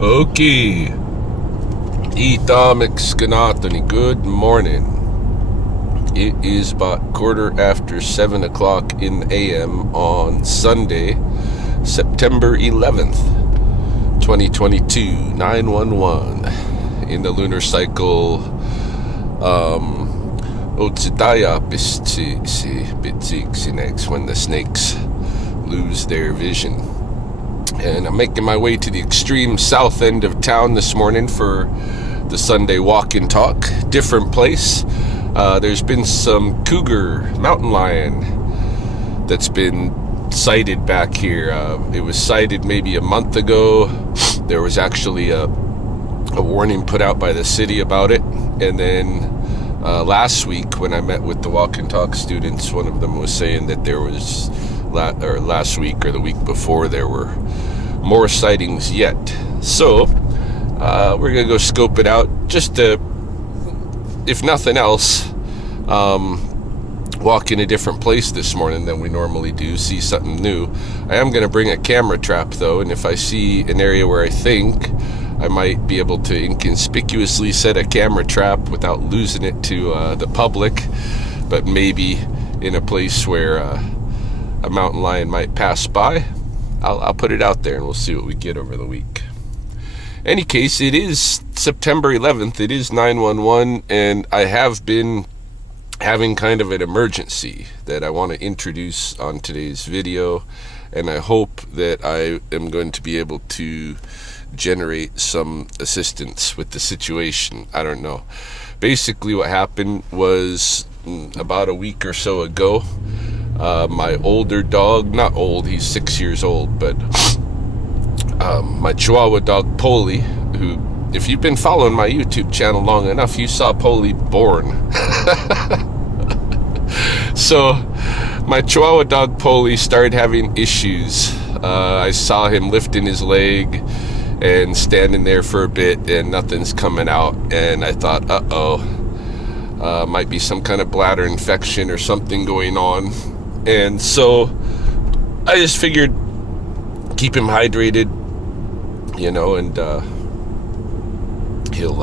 Okay. Itamixkanatani, good morning. It is about 7:15 in the AM on Sunday, September 11th, 2022, 911. In the lunar cycle, Otsudaya Bitsinex, when the snakes lose their vision. And I'm making my way to the extreme south end of town this morning for the Sunday walk and talk. Different place. There's been some cougar, mountain lion, that's been sighted back here. It was sighted maybe a month ago. There was actually a warning put out by the city about it. And then last week when I met with the walk and talk students, one of them was saying that there was, last week or the week before, there were more sightings yet. So we're gonna go scope it out, just to, if nothing else, walk in a different place this morning than we normally do, see something new. I am gonna bring a camera trap though, and if I see an area where I think I might be able to inconspicuously set a camera trap without losing it to the public, but maybe in a place where a mountain lion might pass by, I'll put it out there and we'll see what we get over the week. Any case, it is September 11th, it is 911, and I have been having kind of an emergency that I want to introduce on today's video, and I hope that I am going to be able to generate some assistance with the situation. I don't know. Basically what happened was about a week or so ago, my older dog, not old, he's 6 years old, but my Chihuahua dog Poley, who, if you've been following my YouTube channel long enough, you saw Poley born. So my Chihuahua dog Poley started having issues. I saw him lifting his leg and standing there for a bit and nothing's coming out, and I thought, might be some kind of bladder infection or something going on. And so I just figured keep him hydrated, you know, and he'll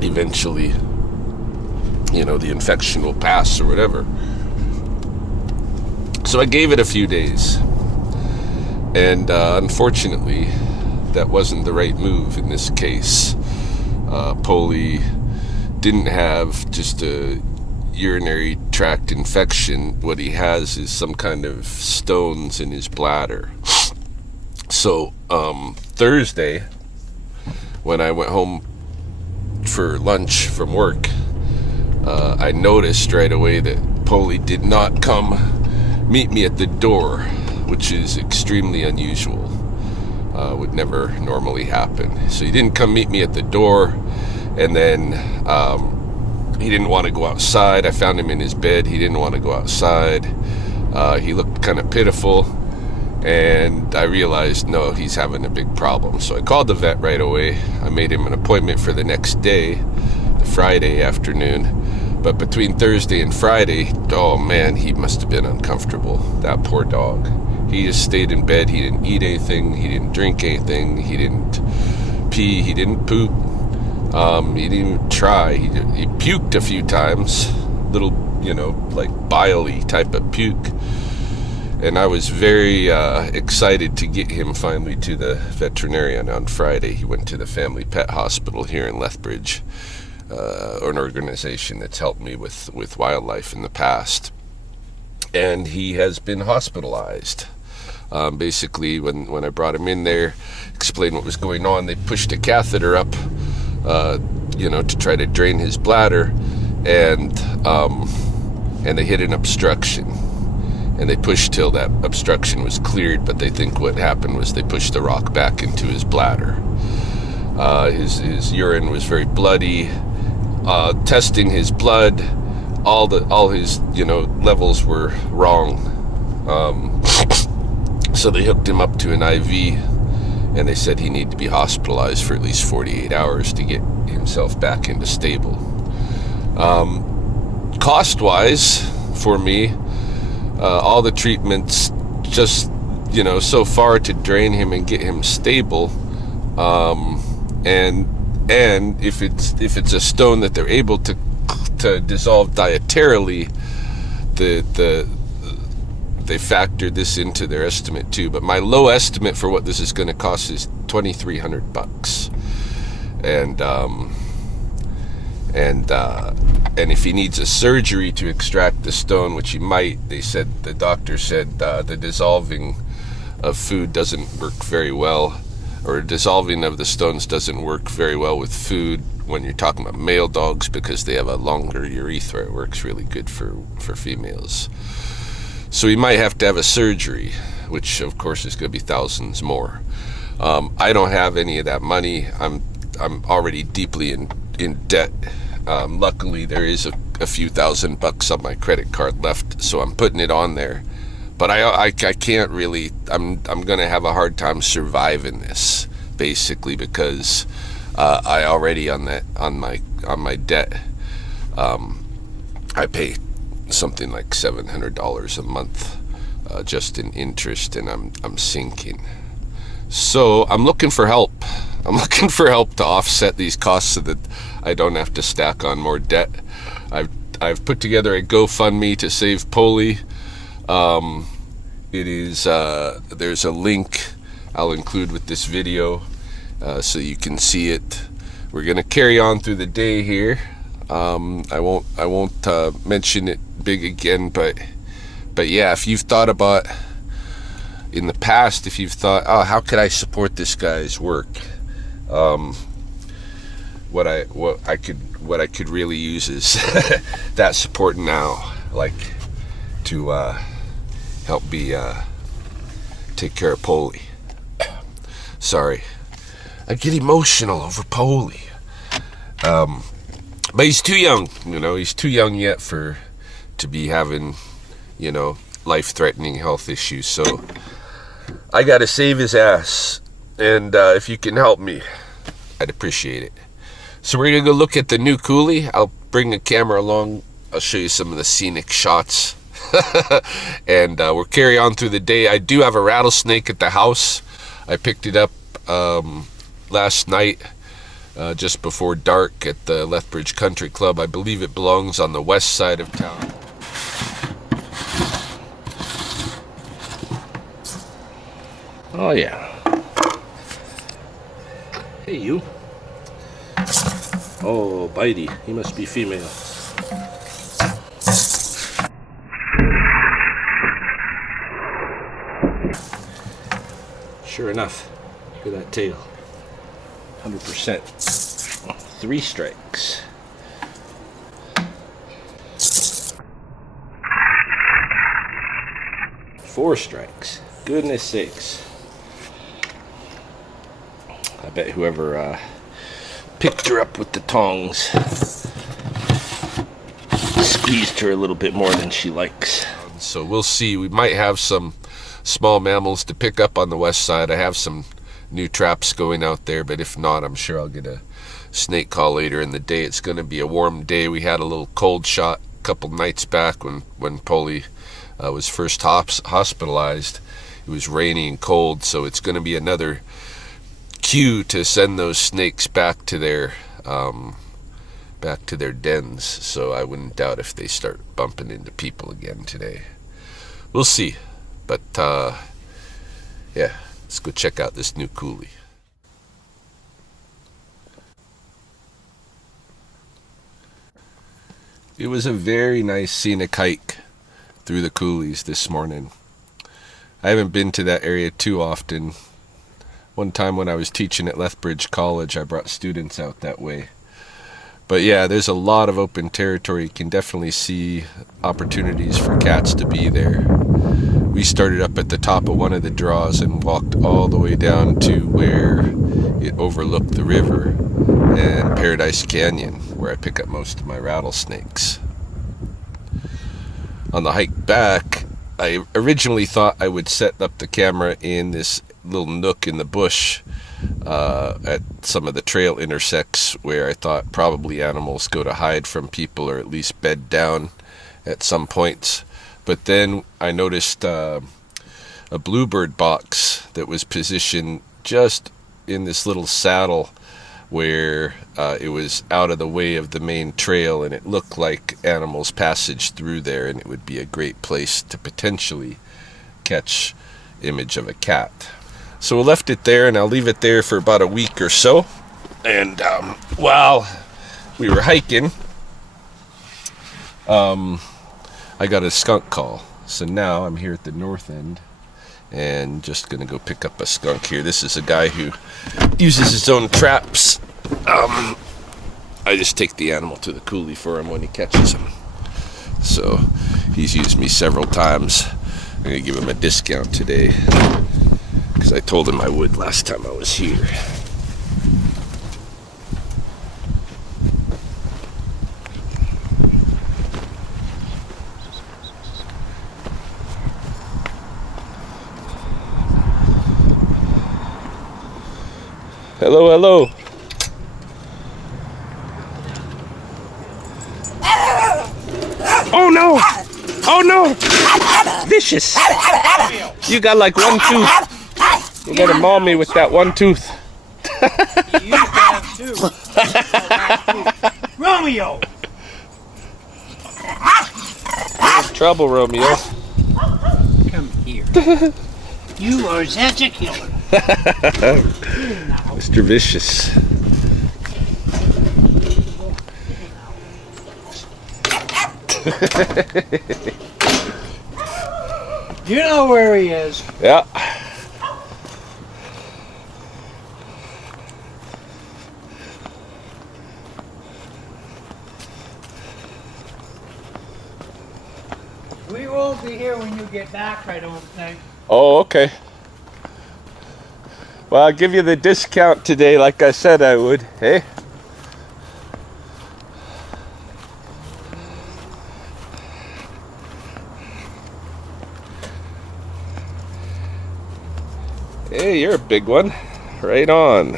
eventually, you know, the infection will pass or whatever. So I gave it a few days, and unfortunately that wasn't the right move in this case. Poley didn't have just a urinary tract infection. What he has is some kind of stones in his bladder. So Thursday, when I went home for lunch from work, I noticed right away that Poley did not come meet me at the door, which is extremely unusual. Would never normally happen. So he didn't come meet me at the door, and then he didn't want to go outside. I found him in his bed. He didn't want to go outside. He looked kind of pitiful, and I realized, no, he's having a big problem. So I called the vet right away. I made him an appointment for the next day, the Friday afternoon. But between Thursday and Friday, oh man, he must have been uncomfortable, that poor dog. He just stayed in bed. He didn't eat anything. He didn't drink anything. He didn't pee. He didn't poop. He didn't even try. He puked a few times, little, you know, like bile-y type of puke. And I was very excited to get him finally to the veterinarian on Friday. He went to the Family Pet Hospital here in Lethbridge, an organization that's helped me with wildlife in the past. And he has been hospitalized. Basically, when I brought him in there, explained what was going on, they pushed a catheter up, you know, to try to drain his bladder, and they hit an obstruction. And they pushed till that obstruction was cleared, but they think what happened was they pushed the rock back into his bladder. His urine was very bloody. Testing his blood, all his, you know, levels were wrong. So they hooked him up to an IV, and they said he needed to be hospitalized for at least 48 hours to get himself back into stable. Cost-wise, for me, all the treatments just, you know, so far to drain him and get him stable And if it's a stone that they're able to dissolve dietarily, they factor this into their estimate too. But my low estimate for what this is going to cost is $2,300, and if he needs a surgery to extract the stone, which he might, the doctor said the dissolving of food doesn't work very well, or dissolving of the stones doesn't work very well with food when you're talking about male dogs, because they have a longer urethra. It works really good for females. So he might have to have a surgery, which of course is going to be thousands more. I don't have any of that money. I'm already deeply in debt. Luckily, there is a few $1,000 on my credit card left, so I'm putting it on there. But I can't really. I'm going to have a hard time surviving this, basically, because I already on my debt. I pay something like $700 a month just in interest, and I'm sinking. So I'm looking for help. I'm looking for help to offset these costs so that I don't have to stack on more debt. I've put together a GoFundMe to save Poley. It is there's a link I'll include with this video so you can see it. We're gonna carry on through the day here. I won't mention it big again, but yeah, if you've thought about in the past, if you've thought, oh, how could I support this guy's work? What I could really use is that support now, like to help me take care of Poley. Sorry, I get emotional over Poley. But he's too young, he's too young yet to be having, life-threatening health issues. So I gotta save his ass, and if you can help me, I'd appreciate it. So we're gonna go look at the new coulee. I'll bring the camera along. I'll show you some of the scenic shots. And we'll carry on through the day. I do have a rattlesnake at the house. I picked it up last night just before dark at the Lethbridge Country Club. I believe it belongs on the west side of town. Oh yeah. Hey you. Oh, bitey. He must be female. Sure enough. Look at that tail. 100%. 3 strikes. 4 strikes. Goodness sakes. I bet whoever picked her up with the tongs squeezed her a little bit more than she likes. So we'll see. We might have some small mammals to pick up on the west side. I have some new traps going out there, but if not, I'm sure I'll get a snake call later in the day. It's going to be a warm day. We had a little cold shot a couple nights back when Poley was first hospitalized. It was rainy and cold, so it's going to be another cue to send those snakes back to their dens. So I wouldn't doubt if they start bumping into people again today. We'll see. But yeah, let's go check out this new coulee. It was a very nice scenic hike through the coulees this morning. I haven't been to that area too often. One time when I was teaching at Lethbridge College, I brought students out that way. But yeah, there's a lot of open territory. You can definitely see opportunities for cats to be there. We started up at the top of one of the draws and walked all the way down to where it overlooked the river and Paradise Canyon, where I pick up most of my rattlesnakes. On the hike back, I originally thought I would set up the camera in this little nook in the bush at some of the trail intersects where I thought probably animals go to hide from people or at least bed down at some points. But then I noticed a bluebird box that was positioned just in this little saddle where it was out of the way of the main trail, and it looked like animals passage through there, and it would be a great place to potentially catch image of a cat. So we left it there, and I'll leave it there for about a week or so. And while we were hiking, I got a skunk call. So now I'm here at the north end and just gonna go pick up a skunk here. This is a guy who uses his own traps. I just take the animal to the coulee for him when he catches him. So he's used me several times. I'm gonna give him a discount today because I told him I would last time I was here. Hello, hello. Oh no! Oh no! Vicious! You got like one tooth. You gotta maul me with that one tooth. You used to have two. Romeo! You're in trouble, Romeo. Come here. You are such a killer. Mr. Vicious. You know where he is. Yeah. We won't be here when you get back, I don't think. Oh, okay. Well, I'll give you the discount today, like I said I would. Hey? Hey, you're a big one. Right on.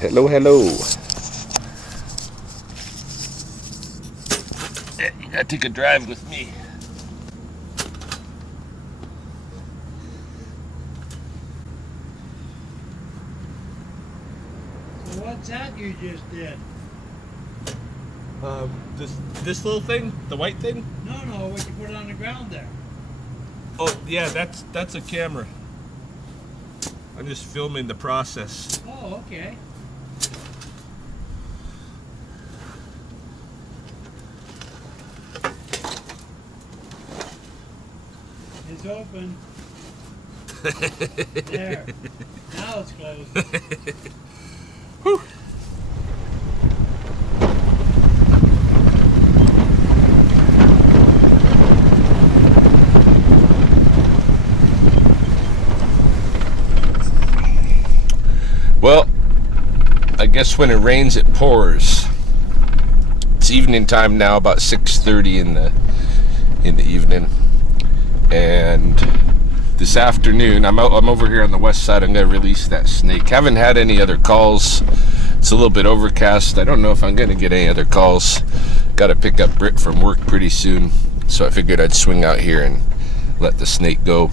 Hello, hello. You gotta take a drive with me. So what's that you just did? This little thing, the white thing. No, what you put on the ground there. Oh yeah, that's a camera. I'm just filming the process. Oh, okay. It's open. There. Now it's closed. Whew. Well, I guess when it rains, it pours. It's evening time now, about 6:30 in the evening, and this afternoon I'm over here on the west side. I'm gonna release that snake. Haven't had any other calls. It's a little bit overcast. I don't know if I'm gonna get any other calls. Got to pick up Britt from work pretty soon, so I figured I'd swing out here and let the snake go.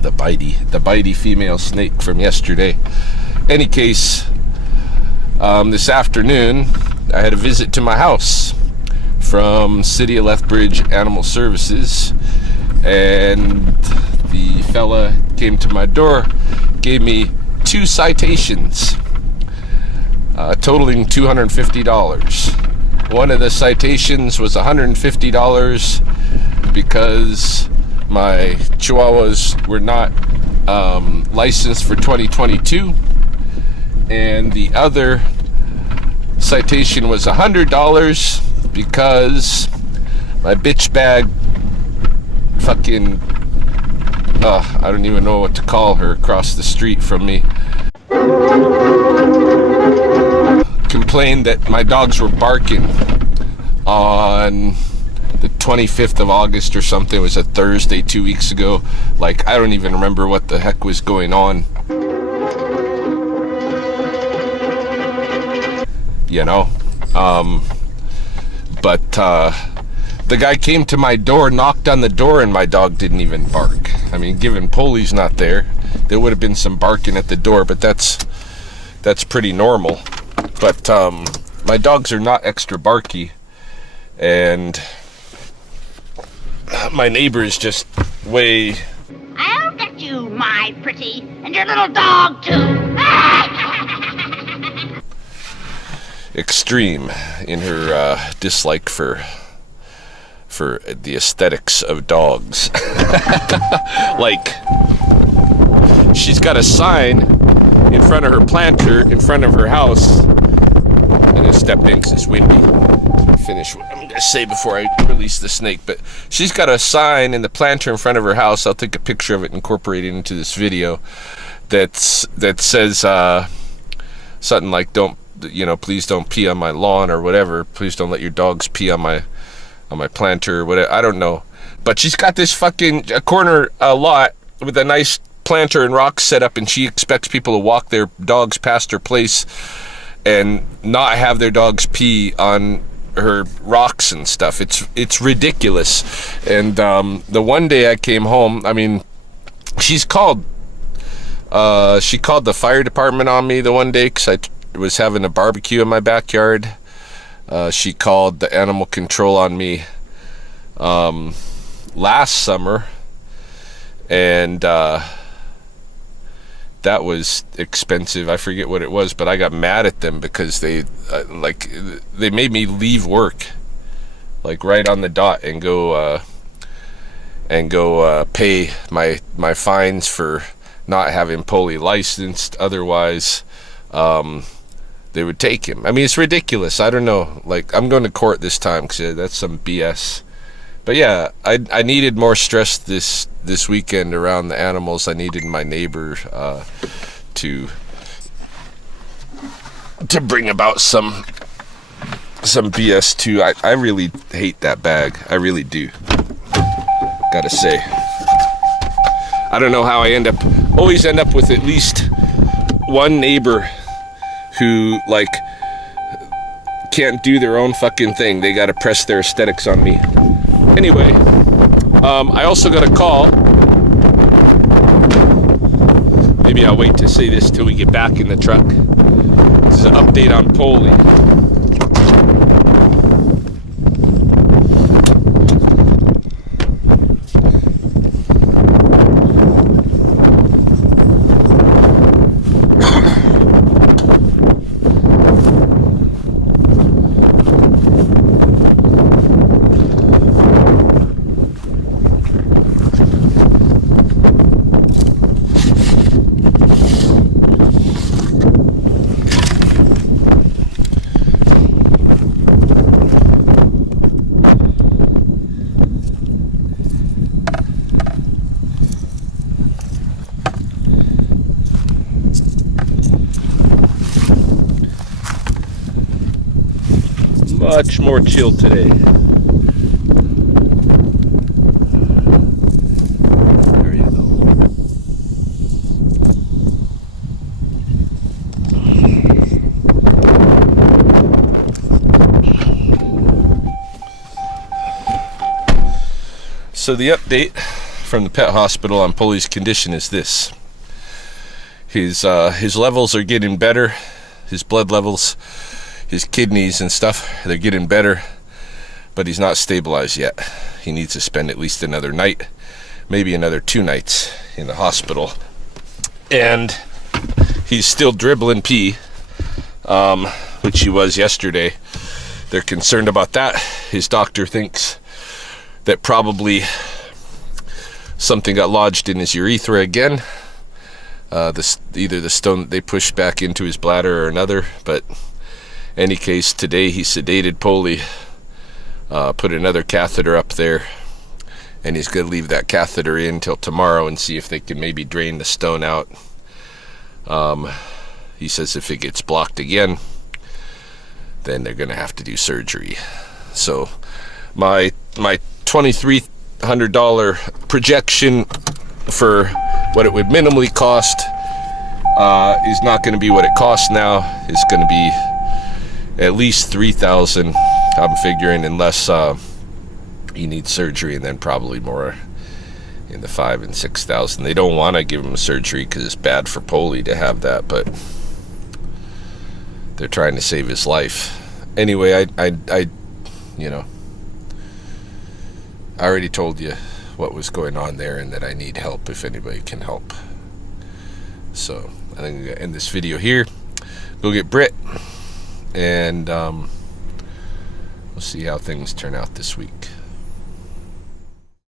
The bitey female snake from yesterday. Any case, this afternoon I had a visit to my house from City of Lethbridge Animal Services, and the fella came to my door, gave me 2 citations totaling $250. One of the citations was $150 because my Chihuahuas were not licensed for 2022, and the other citation was $100 because my bitch bag fucking I don't even know what to call her across the street from me complained that my dogs were barking on the 25th of August or something. It was a Thursday 2 weeks ago. Like, I don't even remember what the heck was going on. You know? But the guy came to my door, knocked on the door, and my dog didn't even bark. I mean, given Poley's not there, there would have been some barking at the door, but that's pretty normal. But my dogs are not extra barky, and my neighbor is just way... I'll get you, my pretty, and your little dog too. extreme in her dislike for the aesthetics of dogs. Like, she's got a sign in front of her planter, in front of her house. I'm gonna step in because it's windy. Finish what I'm gonna say before I release the snake. But she's got a sign in the planter in front of her house. I'll take a picture of it and incorporate it into this video. That says something like, please don't pee on my lawn or whatever. Please don't let your dogs pee on my planter or whatever. I don't know. But she's got this fucking corner lot with a nice planter and rocks set up, and she expects people to walk their dogs past her place and not have their dogs pee on her rocks and stuff. It's ridiculous. And the one day I came home, I mean, she called the fire department on me the one day because I was having a barbecue in my backyard. She called the animal control on me last summer, and that was expensive. I forget what it was, but I got mad at them because they made me leave work like right on the dot and go pay my fines for not having Poley licensed. Otherwise they would take him. I mean, it's ridiculous. I don't know, like, I'm going to court this time because that's some BS. But yeah, I needed more stress this weekend around the animals. I needed my neighbor to bring about some BS too. I really hate that bag. I really do. Gotta say. I don't know how I always end up with at least one neighbor who, like, can't do their own fucking thing. They gotta press their aesthetics on me. Anyway, I also got a call. Maybe I'll wait to say this till we get back in the truck. This is an update on Poley. Much more chill today. There you go. So the update from the pet hospital on Poley's condition is this. His levels are getting better. His blood levels, his kidneys and stuff, they're getting better, but he's not stabilized yet. He needs to spend at least another night, maybe another 2 nights in the hospital. And he's still dribbling pee, which he was yesterday. They're concerned about that. His doctor thinks that probably something got lodged in his urethra again. Either the stone that they pushed back into his bladder or another, but any case, today he sedated Poley, put another catheter up there, and he's going to leave that catheter in till tomorrow and see if they can maybe drain the stone out. He says if it gets blocked again, then they're going to have to do surgery. So my $2,300 projection for what it would minimally cost is not going to be what it costs now. It's going to be at least $3,000, I'm figuring, unless he needs surgery, and then probably more in the 5,000 and 6,000. They don't want to give him surgery because it's bad for Poley to have that, but they're trying to save his life. Anyway, I you know, I already told you what was going on there and that I need help if anybody can help. So I think I'm gonna end this video here. Go get Britt, and we'll see how things turn out this week.